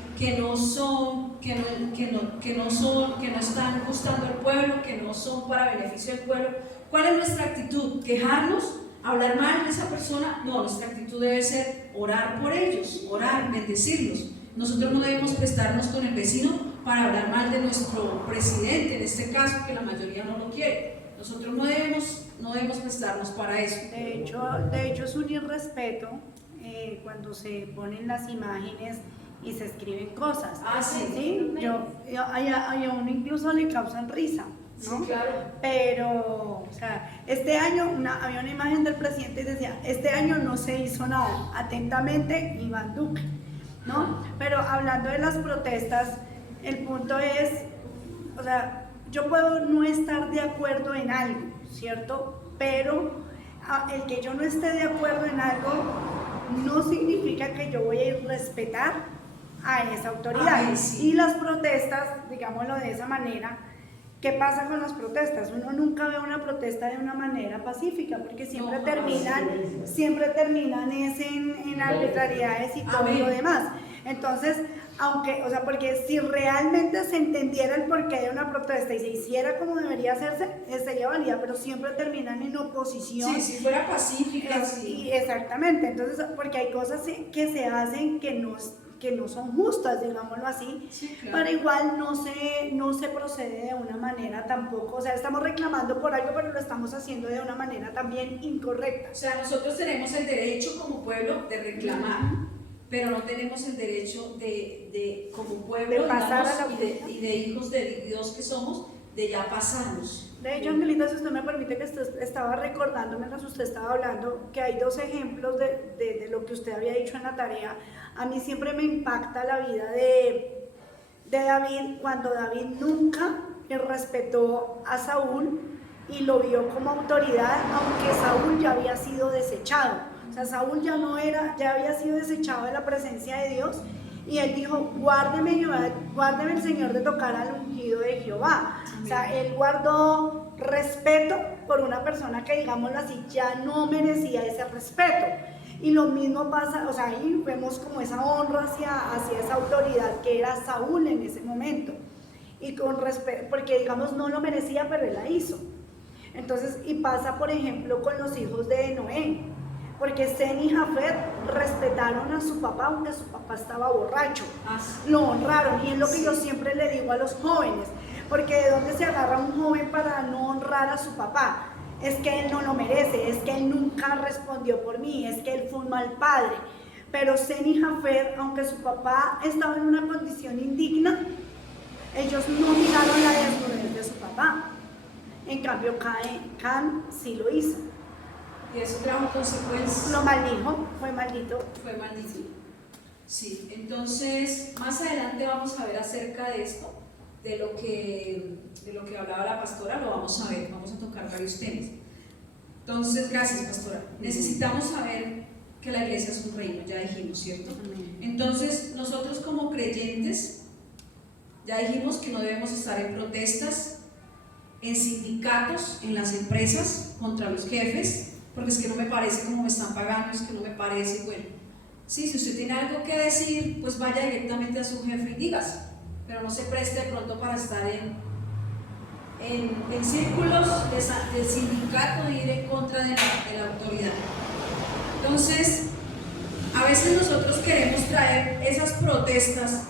están gustando al pueblo, que no son para beneficio del pueblo. ¿Cuál es nuestra actitud? ¿Quejarnos? ¿Hablar mal de esa persona? No, nuestra actitud debe ser orar por ellos, orar, bendecirlos. Nosotros no debemos prestarnos con el vecino para hablar mal de nuestro presidente, en este caso, que la mayoría no lo quiere. Nosotros no debemos prestarnos para eso. De hecho es un irrespeto cuando se ponen las imágenes y se escriben cosas. Sí. A uno incluso le causan risa, ¿no? Sí, claro. Pero, o sea, este año había una imagen del presidente y decía, este año no se hizo nada, atentamente Iván Duque, ¿no? Pero hablando de las protestas, el punto es, o sea, yo puedo no estar de acuerdo en algo, ¿cierto? Pero el que yo no esté de acuerdo en algo no significa que yo voy a ir a respetar a esa autoridad. Amén, sí. Y las protestas, digámoslo de esa manera, ¿qué pasa con las protestas? Uno nunca ve una protesta de una manera pacífica, porque siempre No, terminan en arbitrariedades y todo Amén. lo demás. Entonces, aunque, o sea, porque si realmente se entendiera el porqué de una protesta y se hiciera como debería hacerse, sería válida, pero siempre terminan en oposición. Sí, si fuera pacífica, sí. Y exactamente, entonces, porque hay cosas que se hacen que no son justas, digámoslo así, Sí, claro. pero igual no se procede de una manera tampoco, o sea, estamos reclamando por algo, pero lo estamos haciendo de una manera también incorrecta. O sea, nosotros tenemos el derecho como pueblo de reclamar, pero no tenemos el derecho de como pueblo, De pasar digamos, a la autoridad. y de hijos de Dios que somos, de ya pasarnos. De hecho, Angelita, si usted me permite, que usted estaba recordando mientras usted estaba hablando, que hay dos ejemplos de lo que usted había dicho en la tarea. A mí siempre me impacta la vida de David, cuando David nunca respetó a Saúl y lo vio como autoridad, aunque Saúl ya había sido desechado. O sea, Saúl ya había sido desechado de la presencia de Dios, y él dijo: guárdeme el Señor de tocar al ungido de Jehová. O sea, él guardó respeto por una persona que, digámoslo así, ya no merecía ese respeto. Y lo mismo pasa, o sea, ahí vemos como esa honra hacia esa autoridad que era Saúl en ese momento. Y con respeto, porque digamos no lo merecía, pero él la hizo. Entonces, y pasa por ejemplo con los hijos de Noé, porque Sem y Jafet respetaron a su papá aunque su papá estaba borracho. Lo honraron, y es lo que yo siempre le digo a los jóvenes, porque ¿de dónde se agarra un joven para no honrar a su papá? Es que él no lo merece, es que él nunca respondió por mí, es que él fue un mal padre. Pero Sem y Jafet, aunque su papá estaba en una condición indigna, ellos no miraron la desnudez de su papá. En cambio, Can sí lo hizo. Y eso trajo consecuencias. Lo maldijo, fue maldito. Fue maldito. Sí, entonces más adelante vamos a ver acerca de esto, de lo que hablaba la pastora, lo vamos a ver, vamos a tocar varios temas. Entonces, gracias, pastora. Necesitamos saber que la iglesia es un reino, ya dijimos, ¿cierto? Entonces, nosotros como creyentes, ya dijimos que no debemos estar en protestas, en sindicatos, en las empresas, contra los jefes, porque es que no me parece como me están pagando, es que no me parece, bueno. Sí, si usted tiene algo que decir, pues vaya directamente a su jefe y dígase, pero no se preste de pronto para estar en círculos del sindicato e ir en contra de la autoridad. Entonces, a veces nosotros queremos traer esas protestas,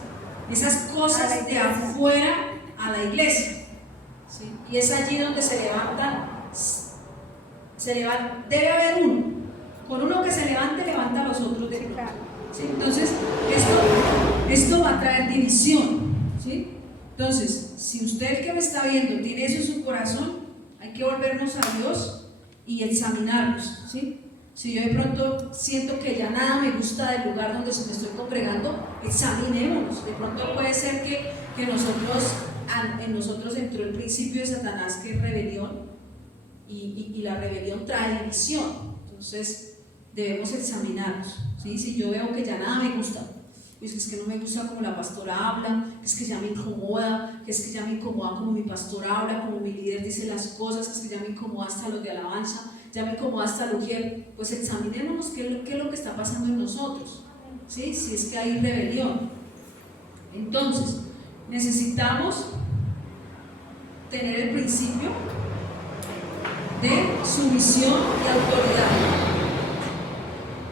esas cosas de afuera a la iglesia, ¿sí? Y es allí donde se levanta, debe haber uno, con uno que se levante, levanta a los otros de pronto, ¿sí? Entonces, esto va a traer división, ¿sí? Entonces, si usted, el que me está viendo, tiene eso en su corazón, hay que volvernos a Dios y examinarnos, ¿sí? Si yo de pronto siento que ya nada me gusta del lugar donde me estoy congregando, examinémonos. De pronto puede ser que en nosotros entró el principio de Satanás, que es rebelión, y la rebelión trae división. Entonces debemos examinarnos, ¿sí? Si yo veo que ya nada me gusta, pues es que no me gusta como la pastora habla, es que ya me incomoda, que es que ya me incomoda como mi pastora habla, como mi líder dice las cosas, es que ya me incomoda hasta los de alabanza, ya me incomoda hasta lo que, pues examinémonos qué es lo que está pasando en nosotros, ¿sí? Si es que hay rebelión. Entonces, necesitamos tener el principio de sumisión y autoridad.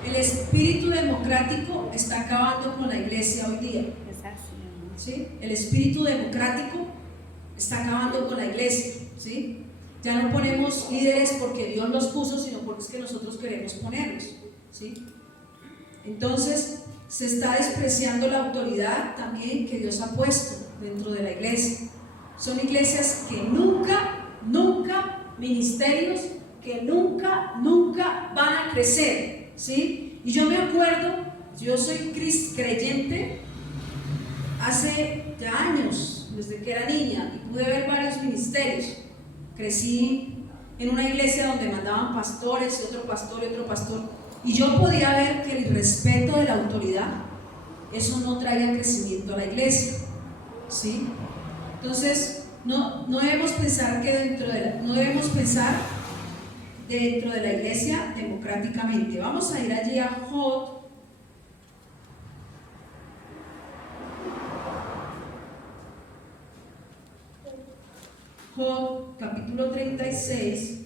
El espíritu democrático está acabando con la iglesia hoy día, ¿sí? El espíritu democrático está acabando con la iglesia, ¿sí? Ya no ponemos líderes porque Dios los puso, sino porque es que nosotros queremos ponerlos, ¿sí? Entonces se está despreciando la autoridad también que Dios ha puesto dentro de la iglesia. Son iglesias que nunca, ministerios que nunca van a crecer, ¿sí? Y yo me acuerdo, yo soy creyente hace ya años, desde que era niña, y pude ver varios ministerios. Crecí en una iglesia donde mandaban pastores, y otro pastor, y yo podía ver que el respeto de la autoridad, eso no traía crecimiento a la iglesia, ¿sí? Entonces, no debemos pensar dentro de la iglesia democráticamente. Vamos a ir allí a Job capítulo 36,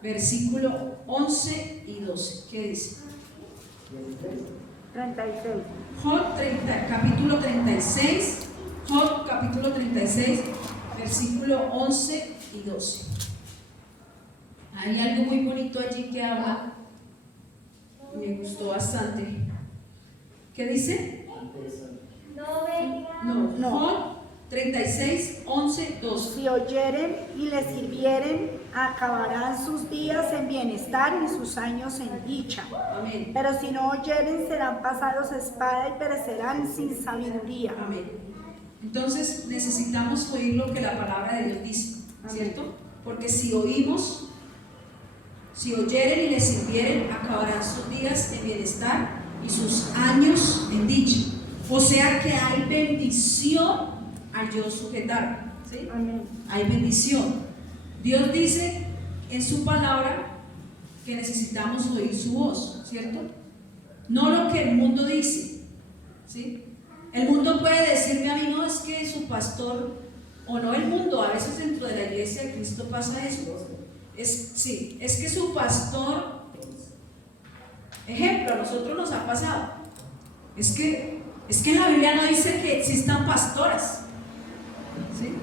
versículo 11 y 12. ¿Qué dice? 36. Job capítulo 36, versículo 11 y 12. Hay algo muy bonito allí que habla, me gustó bastante. ¿Qué dice? No. Job 36, 11, 12. Si oyeren y les sirvieren, acabarán sus días en bienestar y sus años en dicha. Amén. Pero si no oyeren, serán pasados a espada y perecerán sin sabiduría. Amén. Entonces necesitamos oír lo que la palabra de Dios dice, ¿cierto? Porque si oímos, si oyeren y les sirvieren, acabarán sus días en bienestar y sus años en dicha. O sea que hay bendición al yo sujetar, ¿sí? Amén. Hay bendición. Dios dice en su palabra que necesitamos oír su voz, ¿cierto? No lo que el mundo dice, ¿sí? El mundo puede decirme a mí, no, es que su pastor, o no el mundo, a veces dentro de la iglesia de Cristo pasa eso. Es que su pastor, ejemplo, a nosotros nos ha pasado, es que en la Biblia no dice que existan pastoras, ¿sí?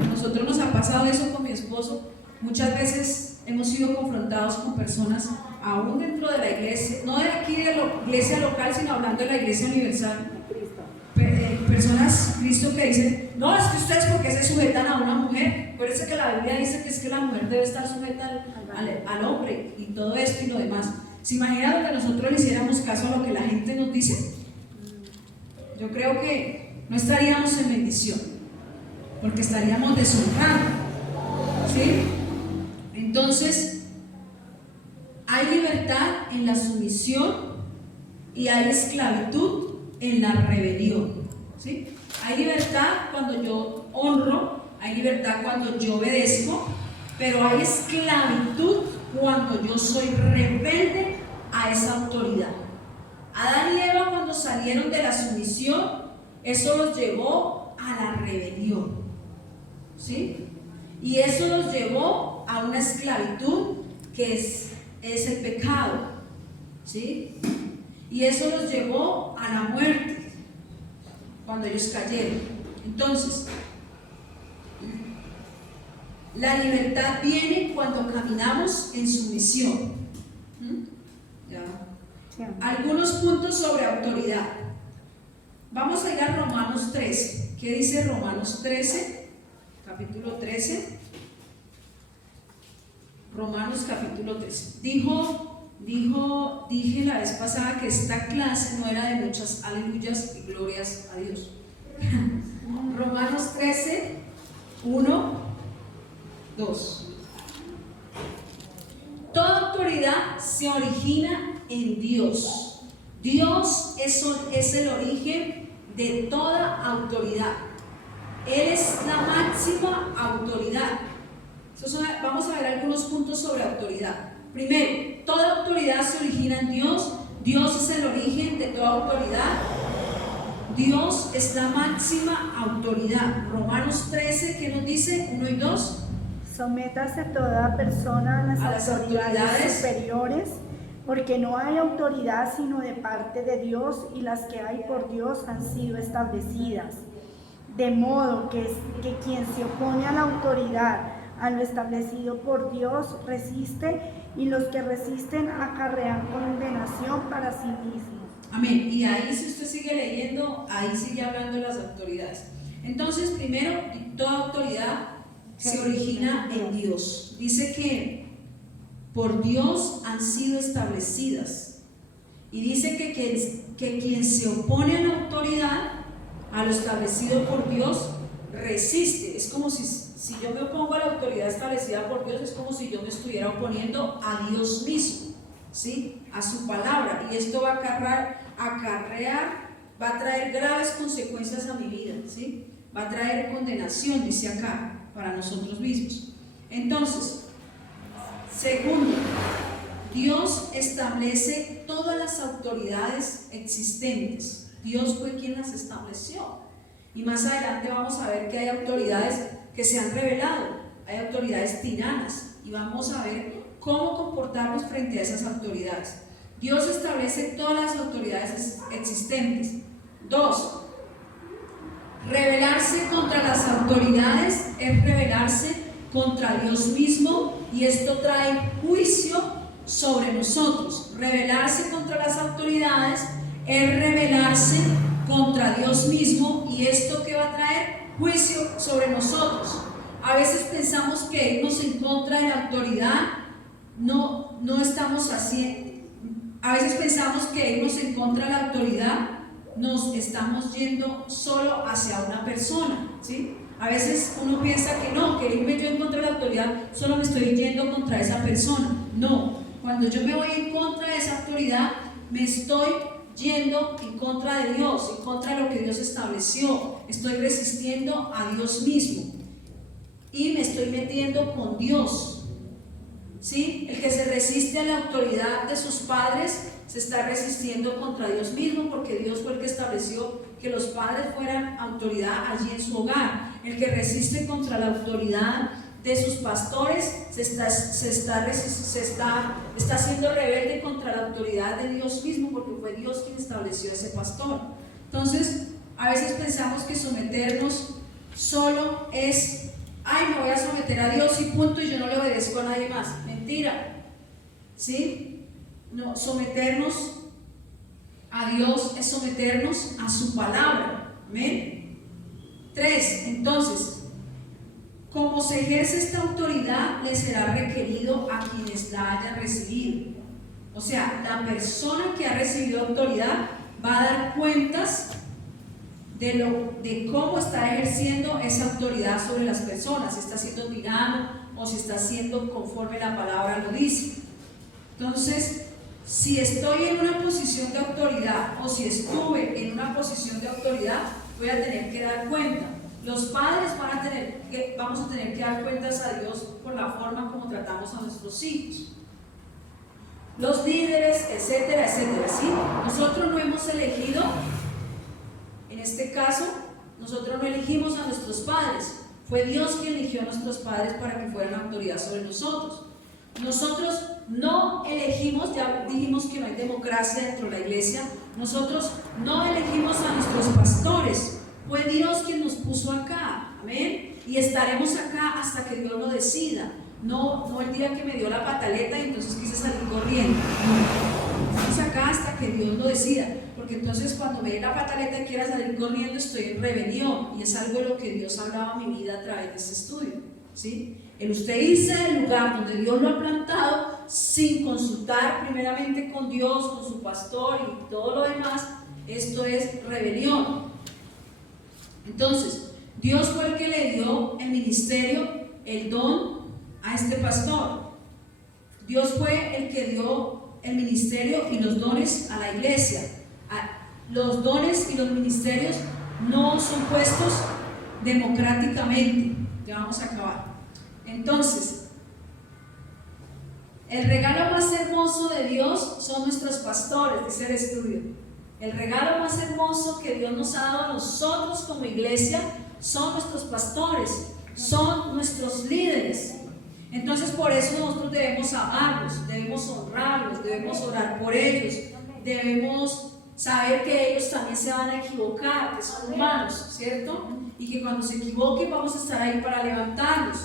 A nosotros nos ha pasado eso con mi esposo. Muchas veces hemos sido confrontados con personas, aún dentro de la iglesia, no de aquí de la iglesia local, sino hablando de la iglesia universal. Personas, Cristo, que dicen, no, es que ustedes porque se sujetan a una mujer. Acuérdense que la Biblia dice que es que la mujer debe estar sujeta al hombre y todo esto y lo demás. ¿Se imaginan que nosotros le hiciéramos caso a lo que la gente nos dice? Yo creo que no estaríamos en bendición, porque estaríamos deshonrando, ¿sí? Entonces, hay libertad en la sumisión y hay esclavitud en la rebelión, ¿sí? Hay libertad cuando yo honro, hay libertad cuando yo obedezco, pero hay esclavitud cuando yo soy rebelde a esa autoridad. Adán y Eva, cuando salieron de la sumisión, eso los llevó a la rebelión, ¿sí? Y eso los llevó a una esclavitud que es el pecado, ¿sí? Y eso los llevó a la muerte cuando ellos cayeron. Entonces, la libertad viene cuando caminamos en sumisión. ¿Ya? Algunos puntos sobre autoridad. Vamos a ir a Romanos 13. ¿Qué dice Romanos 13? Capítulo 13. Romanos capítulo 13. Dije la vez pasada que esta clase no era de muchas aleluyas y glorias a Dios. Romanos 13, 1, 2. Toda autoridad se origina en Dios. Dios es el origen de toda autoridad. Él es la máxima autoridad. Vamos a ver algunos puntos sobre autoridad. Primero, toda autoridad se origina en Dios. Dios es el origen de toda autoridad. Dios es la máxima autoridad. Romanos 13, ¿qué nos dice? 1 y 2. Sométase toda persona a las autoridades superiores, porque no hay autoridad sino de parte de Dios, y las que hay por Dios han sido establecidas. De modo que quien se opone a la autoridad, a lo establecido por Dios, resiste, y los que resisten acarrean condenación para sí mismos. Amén. Y ahí, si usted sigue leyendo, ahí sigue hablando de las autoridades. Entonces, primero, toda autoridad se origina en Dios. Dice que por Dios han sido establecidas. Y dice que quien se opone a la autoridad, a lo establecido por Dios, resiste. Es como si yo me opongo a la autoridad establecida por Dios, es como si yo me estuviera oponiendo a Dios mismo, ¿sí? A su palabra, y esto va a va a traer graves consecuencias a mi vida, ¿sí? Va a traer condenación, dice acá, para nosotros mismos. Entonces, segundo, Dios establece todas las autoridades existentes. Dios fue quien las estableció. Y más adelante vamos a ver que hay autoridades que se han revelado, hay autoridades tiranas, y vamos a ver cómo comportarnos frente a esas autoridades. Dios establece todas las autoridades existentes. 2. Rebelarse contra las autoridades es rebelarse contra Dios mismo, y esto trae juicio sobre nosotros. Rebelarse contra las autoridades es rebelarse contra Dios mismo, y esto que va a traer juicio sobre nosotros. A veces pensamos que irnos en contra de la autoridad no estamos haciendo. A veces pensamos que irnos en contra de la autoridad nos estamos yendo solo hacia una persona, ¿sí? A veces uno piensa que no, que irme yo en contra de la autoridad solo me estoy yendo contra esa persona. No, cuando yo me voy en contra de esa autoridad, me estoy yendo en contra de Dios, en contra de lo que Dios estableció. Estoy resistiendo a Dios mismo y me estoy metiendo con Dios, ¿sí? El que se resiste a la autoridad de sus padres se está resistiendo contra Dios mismo, porque Dios fue el que estableció que los padres fueran autoridad allí en su hogar. El que resiste contra la autoridad de sus pastores está siendo rebelde contra la autoridad de Dios mismo, porque fue Dios quien estableció ese pastor. Entonces, a veces pensamos que someternos solo es, ay, me voy a someter a Dios y punto, y yo no le obedezco a nadie más. Mentira, ¿sí? No, someternos a Dios es someternos a su palabra. Amén. 3. Entonces, como se ejerce esta autoridad, le será requerido a quienes la hayan recibido. O sea, la persona que ha recibido autoridad va a dar cuentas de cómo está ejerciendo esa autoridad sobre las personas, si está siendo tirano o si está siendo conforme la palabra lo dice. Entonces, si estoy en una posición de autoridad o si estuve en una posición de autoridad, voy a tener que dar cuenta. Los padres vamos a tener que dar cuentas a Dios por la forma como tratamos a nuestros hijos. Los líderes, etcétera, etcétera, ¿sí? Nosotros no hemos elegido, en este caso, nosotros no elegimos a nuestros padres. Fue Dios quien eligió a nuestros padres para que fueran autoridad sobre nosotros. Nosotros no elegimos, ya dijimos que no hay democracia dentro de la iglesia, nosotros no elegimos a nuestros pastores, fue Dios quien nos puso acá, amén, y estaremos acá hasta que Dios lo decida, no el día que me dio la pataleta y entonces quise salir corriendo, no, estamos acá hasta que Dios lo decida, porque entonces cuando me dé la pataleta y quiera salir corriendo estoy en rebelión, y es algo de lo que Dios hablaba en mi vida a través de este estudio, ¿sí? El usted irse del lugar donde Dios lo ha plantado sin consultar primeramente con Dios, con su pastor y todo lo demás, esto es rebelión. Entonces, Dios fue el que le dio el ministerio, el don a este pastor. Dios fue el que dio el ministerio y los dones a la iglesia. Los dones y los ministerios no son puestos democráticamente. Ya vamos a acabar. Entonces, el regalo más hermoso de Dios son nuestros pastores, dice el estudio. El regalo más hermoso que Dios nos ha dado a nosotros como iglesia son nuestros pastores, son nuestros líderes. Entonces, por eso nosotros debemos amarlos, debemos honrarlos, debemos orar por ellos, debemos saber que ellos también se van a equivocar, que son humanos, ¿cierto? Y que cuando se equivoquen vamos a estar ahí para levantarlos,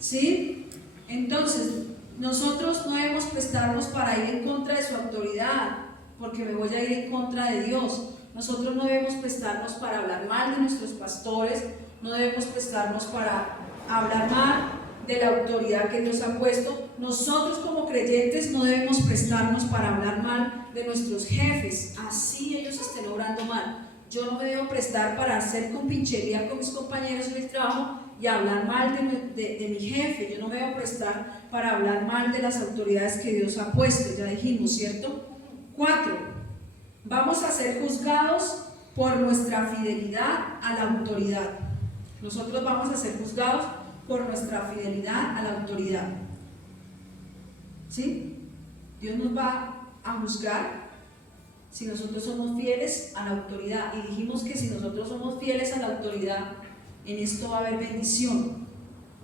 ¿sí? Entonces, nosotros no debemos prestarnos para ir en contra de su autoridad, porque me voy a ir en contra de Dios. Nosotros no debemos prestarnos para hablar mal de nuestros pastores, no debemos prestarnos para hablar mal de la autoridad que Dios ha puesto. Nosotros como creyentes no debemos prestarnos para hablar mal de nuestros jefes, así ellos estén obrando mal. yo no me debo prestar para hacer compinchería con mis compañeros en el trabajo y hablar mal de mi jefe. Yo no me debo prestar para hablar mal de las autoridades que Dios ha puesto, ya dijimos, ¿cierto? 4. Vamos a ser juzgados por nuestra fidelidad a la autoridad. Nosotros vamos a ser juzgados por nuestra fidelidad a la autoridad. ¿Sí? Dios nos va a juzgar si nosotros somos fieles a la autoridad. Y dijimos que si nosotros somos fieles a la autoridad, en esto va a haber bendición.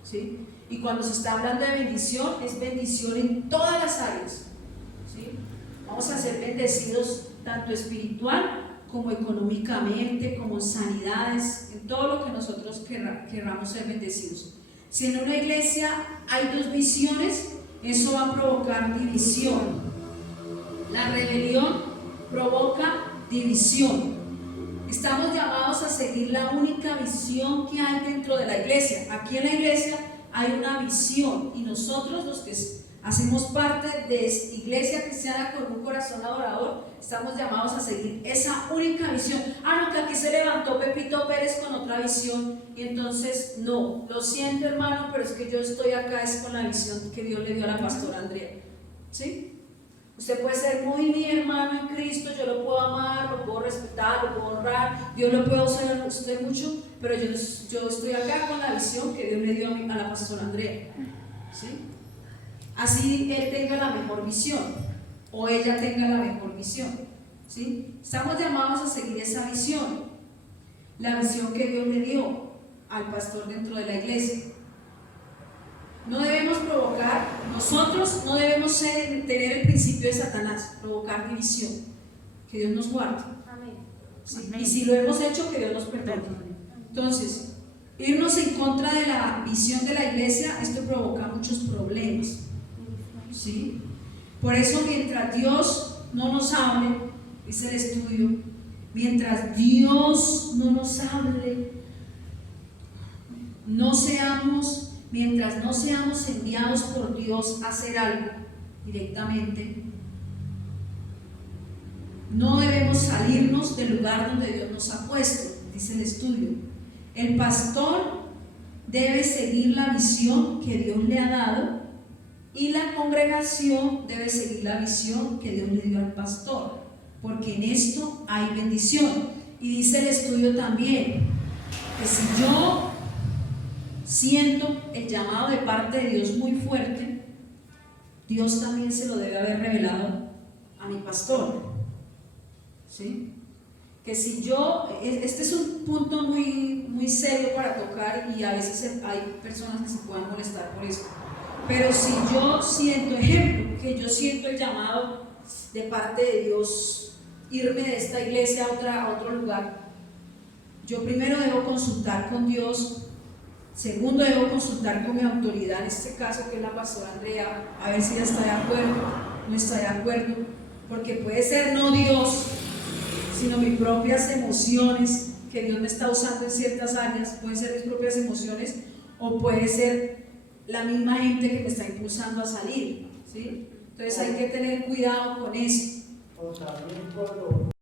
¿Sí? Y cuando se está hablando de bendición, es bendición en todas las áreas. ¿Sí? Vamos a ser bendecidos tanto espiritual como económicamente, como en sanidades, en todo lo que nosotros querramos ser bendecidos. Si en una iglesia hay 2 visiones, eso va a provocar división. La rebelión provoca división. Estamos llamados a seguir la única visión que hay dentro de la iglesia. Aquí en la iglesia hay una visión y nosotros, los que hacemos parte de esta iglesia cristiana con un corazón adorador, estamos llamados a seguir esa única visión. No, que aquí se levantó Pepito Pérez con otra visión y entonces no, lo siento hermano, pero es que yo estoy acá es con la visión que Dios le dio a la pastora Andrea. ¿Sí? Usted puede ser muy mi hermano en Cristo, yo lo puedo amar, lo puedo respetar, lo puedo honrar, Dios lo puede usar a usted mucho, pero yo estoy acá con la visión que Dios le dio a la pastora Andrea. ¿Sí? Así él tenga la mejor visión o ella tenga la mejor visión. ¿Sí? Estamos llamados a seguir esa visión, la visión que Dios le dio al pastor dentro de la iglesia. No debemos provocar, nosotros no debemos tener el principio de Satanás, provocar división. Que Dios nos guarde. ¿Sí? Y si lo hemos hecho, que Dios nos perdone. Entonces, irnos en contra de la visión de la iglesia, esto provoca muchos problemas. ¿Sí? Por eso, mientras Dios no nos hable, dice el estudio, mientras Dios no nos hable, mientras no seamos enviados por Dios a hacer algo directamente, no debemos salirnos del lugar donde Dios nos ha puesto, dice el estudio. El pastor debe seguir la visión que Dios le ha dado y la congregación debe seguir la visión que Dios le dio al pastor, porque en esto hay bendición. Y dice el estudio también que si yo siento el llamado de parte de Dios muy fuerte, Dios también se lo debe haber revelado a mi pastor. ¿Sí? Que si yo, este es un punto muy, muy serio para tocar y a veces hay personas que se puedan molestar por esto, pero si yo siento, ejemplo, que yo siento el llamado de parte de Dios, irme de esta iglesia a otro lugar, yo primero debo consultar con Dios. Segundo, debo consultar con mi autoridad, en este caso que es la pastora Andrea, a ver si ella está de acuerdo, no está de acuerdo, porque puede ser no Dios, sino mis propias emociones, que Dios me está usando en ciertas áreas, pueden ser mis propias emociones, o puede ser la misma gente que me está impulsando a salir. ¿Sí? Entonces hay que tener cuidado con eso. O también cuando